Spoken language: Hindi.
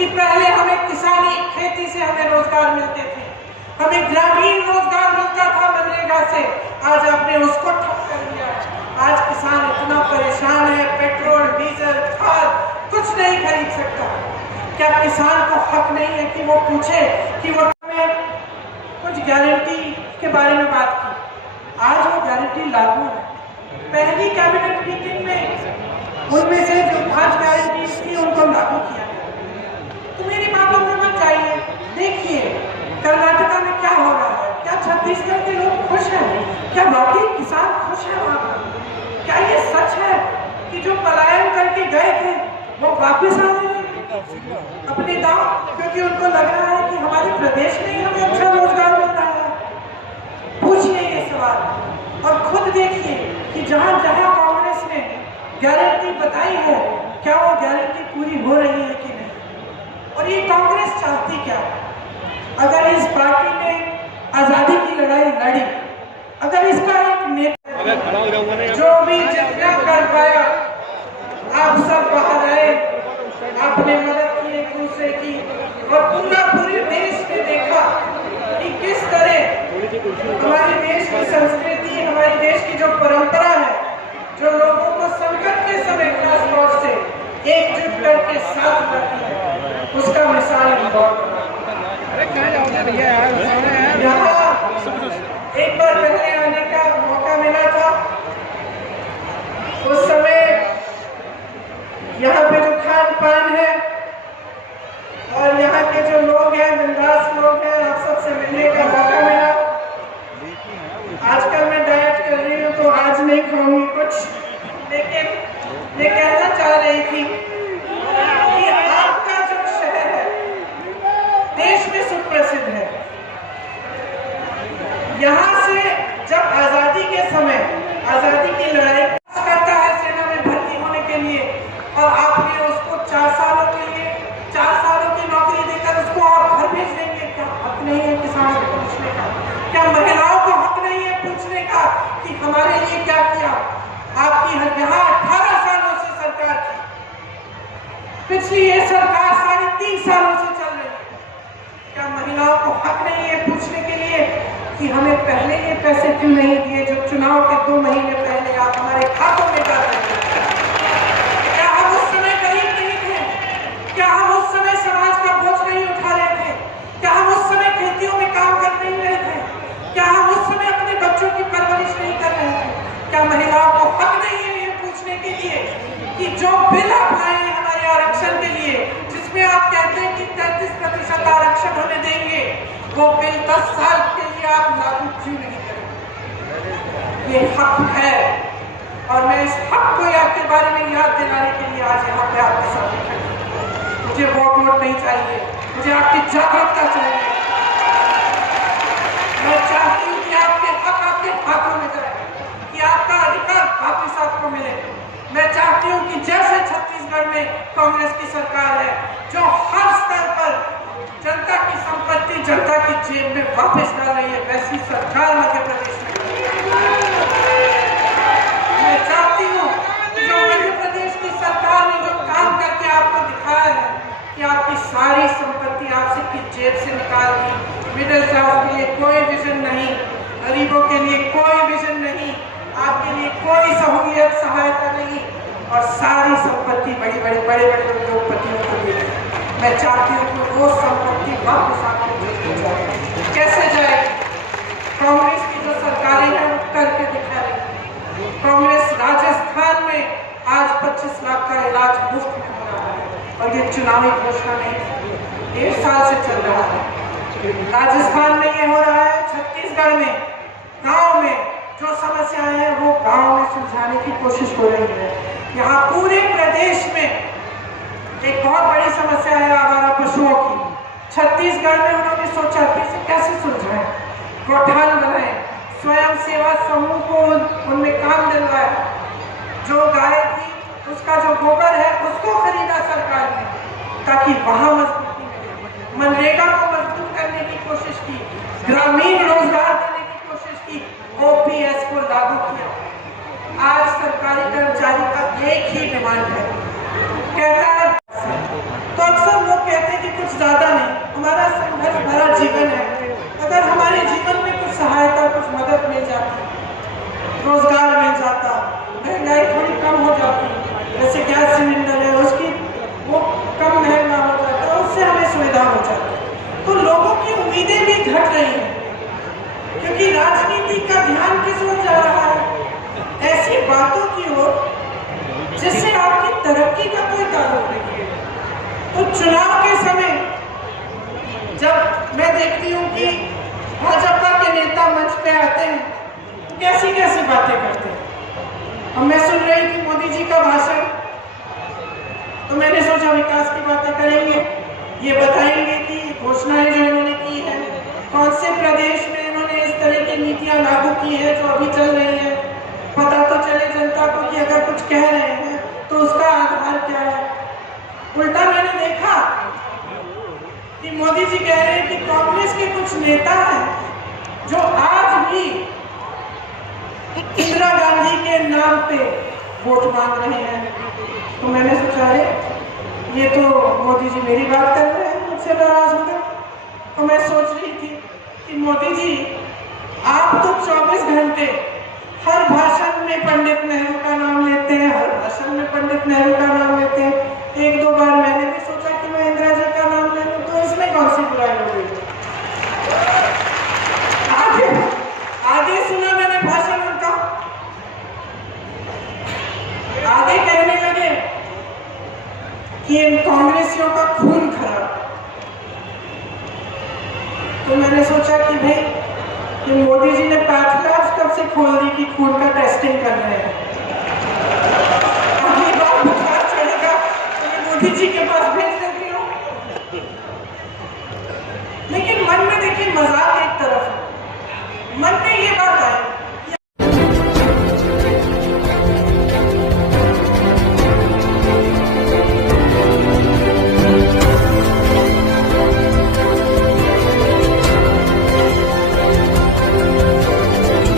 कि पहले हमें किसानी खेती से हमें रोजगार मिलते थे, हमें ग्रामीण रोजगार मिलता था मनरेगा से। आज आपने उसको ठप कर दिया। आज किसान इतना परेशान है, पेट्रोल डीजल खाद कुछ नहीं खरीद सकता। क्या किसान को हक नहीं है कि वो पूछे कि वो कुछ गारंटी के बारे में बात की? आज वो गारंटी लागू है। पहली कैबिनेट मीटिंग में उनमें से जो 5 गारंटीज थी उनको लागू किया गया। तो मेरी बातों में मत जाइए, देखिए कर्नाटका में क्या हो रहा है। क्या छत्तीसगढ़ के लोग खुश हैं? क्या वाकई किसान खुश है वहां पर? क्या ये सच है कि जो पलायन करके गए थे वो वापस आ रहे हैं अपने गांव, क्योंकि उनको लग रहा है कि हमारे प्रदेश में ही हमें अच्छा रोजगार मिल रहा है? पूछिए ये सवाल और खुद देखिए कि जहां जहां कांग्रेस ने गारंटी बताई है, क्या वो गारंटी पूरी हो रही है कि नहीं? और ये कांग्रेस चाहती क्या है? अगर इस पार्टी ने आजादी की लड़ाई लड़ी, अगर इसका एक नेता जो भी जितना कर पाया, आप सब बाहर आए, आपने मदद की एक दूसरे की, और पूरे देश में देखा कि किस तरह हमारे देश की संस्कृति, हमारे देश की जो परंपरा है, जो लोगों को संकट के समय खास तौर से एकजुट करके साथ लाती है, उसका मिसाल यहाँ एक बार पहले आने का मौका मिला था। उस समय यहाँ पे जो खान पान है और यहाँ के जो लोग हैं, बिंदास लोग हैं, आप सबसे मिलने का मौका मिला। आजकल मैं डाइट कर रही हूँ तो आज नहीं खाऊंगी कुछ, लेकिन मैं कहना चाह रही थी कि आपका जो शहर है देश में सुप्रसिद्ध है। यहाँ से जब आजादी के समय आजादी की लड़ाई करता है सेना में भर्ती होने के लिए, और आपने उसको 4 सालों के लिए 4 सालों की नौकरी देकर उसको आप घर भेज देंगे। क्या हक नहीं है किसानों को पूछने का? क्या महिलाओं को हक नहीं है पूछने का कि हमारे लिए क्या किया? आपकी यहाँ 18 सालों से सरकार थी, पिछली ये सरकार 3.5 सालों से चल रही है। क्या महिलाओं को हक नहीं है पूछने के लिए कि हमें पहले ये पैसे क्यों नहीं दिए जो चुनाव के 2 महीने पहले आप हमारे खातों में डाल रहे थे? क्या हम उस समय गरीब नहीं थे? क्या हम उस समय समाज का बोझ नहीं उठा रहे थे? क्या हम उस समय खेतियों में काम कर नहीं रहे थे? क्या हम उस समय अपने बच्चों की परवरिश नहीं कर रहे थे? क्या महिलाओं को हक नहीं है ये पूछने के लिए कि जो बिल आप लाए हैं हमारे आरक्षण के लिए, जिसमें आप कहते हैं कि 33% आरक्षण होने देंगे, वो बिल 10 साल के लिए आप लागू क्यों नहीं करेंगे? ये हक है, और मैं इस हक को आपके बारे में याद दिलाने के लिए आज यहाँ पे आपके सामने खड़ी हूं। मुझे वोट नहीं चाहिए, मुझे आपकी जागरूकता चाहिए। मैं चाहती हूँ कि आपके हक आपके हाथों में जाए, कि आपका अधिकार वापस आपको मिले। मैं चाहती हूँ कि जैसे छत्तीसगढ़ में कांग्रेस की सरकार है, जो हर स्तर पर जनता की संपत्ति जनता की जेब में वापस डाल रही है, वैसी सरकार मध्य प्रदेश में। मैं चाहती हूँ कि जो मध्य प्रदेश की सरकार ने जो काम करके आपको दिखाया है कि आपकी सारी संपत्ति आपसे की जेब से निकाल दी, मिडिल क्लास के लिए कोई विजन नहीं, गरीबों के लिए कोई विजन नहीं, आपके लिए कोई सहूलियत सहायता नहीं, और सारी संपत्ति बड़े बड़े उद्योगपतियों को दी है। मैं चाहती हूँ कि वो संपत्ति वापस आपको दी जाए। कैसे जाए? कांग्रेस की जो सरकारें हैं वो करके दिखा रही है। कांग्रेस राजस्थान में आज 25 लाख का इलाज मुफ्त में हो रहा है, और ये चुनावी घोषणा नहीं, 1.5 साल से चल रहा है। राजस्थान में ये हो रहा है, छत्तीसगढ़ में गांव में जो समस्याएं हैं वो गांव में सुलझाने की कोशिश हो रही है। यहाँ पूरे प्रदेश में एक बहुत बड़ी समस्या है आवारा पशुओं की। छत्तीसगढ़ में उन्होंने सोचा कि इसे कैसे सुलझाएं, गौठान बनाए, स्वयं सेवा समूह को उनमें काम दिलवाया, जो गाय थी उसका जो गोबर है उसको खरीदा सरकार ने, ताकि वहां मजबूती मिले। मनरेगा को मजबूत करने की कोशिश की, ग्रामीण रोजगार देने की कोशिश की, ओपीएस को लागू किया। आज सरकारी कर्मचारी का एक ही डिमांड है, कहता है, तो अक्सर लोग कहते हैं कुछ ज़्यादा नहीं, हमारा संघर्ष भरा जीवन है। अगर हमारे जीवन में कुछ सहायता, कुछ मदद मिल जाती, रोजगार मिल जाता, महंगाई थोड़ी कम हो जाती, जैसे गैस सिलेंडर है उसकी वो कम महंगा हो जाता, उससे हमें सुविधा हो जाती, तो लोगों की उम्मीदें भी घट रही हैं, क्योंकि राजनीति का ध्यान किस ओर जा रहा है? ऐसी बातों की ओर जिससे आपकी तरक्की का कोई ताल्लुक नहीं है। तो चुनाव के समय जब मैं देखती हूँ कि भाजपा के नेता मंच पे आते हैं तो कैसी कैसी बातें करते हैं। अब मैं सुन रही थी मोदी जी का भाषण, तो मैंने सोचा विकास की बातें करेंगे, ये बताएंगे कि घोषणाएं जो इन्होंने की है, कौन से प्रदेश में इन्होंने इस तरह की नीतियां लागू की है जो अभी चल रही है, पता तो चले जनता को कि अगर कुछ कह रहे हैं तो उसका आधार क्या है। उल्टा मैंने देखा कि मोदी जी कह रहे हैं कि कांग्रेस के कुछ नेता हैं जो आज भी इंदिरा गांधी के नाम पे वोट मांग रहे हैं। तो मैंने सोचा है ये तो मोदी जी मेरी बात कर रहे हैं, मुझसे नाराज हो गए। तो मैं सोच रही थी कि मोदी जी आप तो 24 घंटे हर भाषण में पंडित नेहरू का नाम लेते हैं, हर भाषण में पंडित नेहरू का नाम लेते हैं। एक दो बार मैंने भी सोचा कि मैं इंदिरा जी का नाम ले लूं, तो इसमें कौन सी बुराई हो गई। आगे सुना मैंने भाषण उनका, आगे कहने लगे कि इन कांग्रेसियों का खून खराब। तो मैंने सोचा कि भाई कि मोदी जी ने पैथलैब्स कब से खोल दी कि खून का टेस्टिंग कर रहे हैं। अगली बार बुखार चढ़ेगा तो मैं मोदी जी के पास भेज देती हूँ। लेकिन मन में देखिए मजाक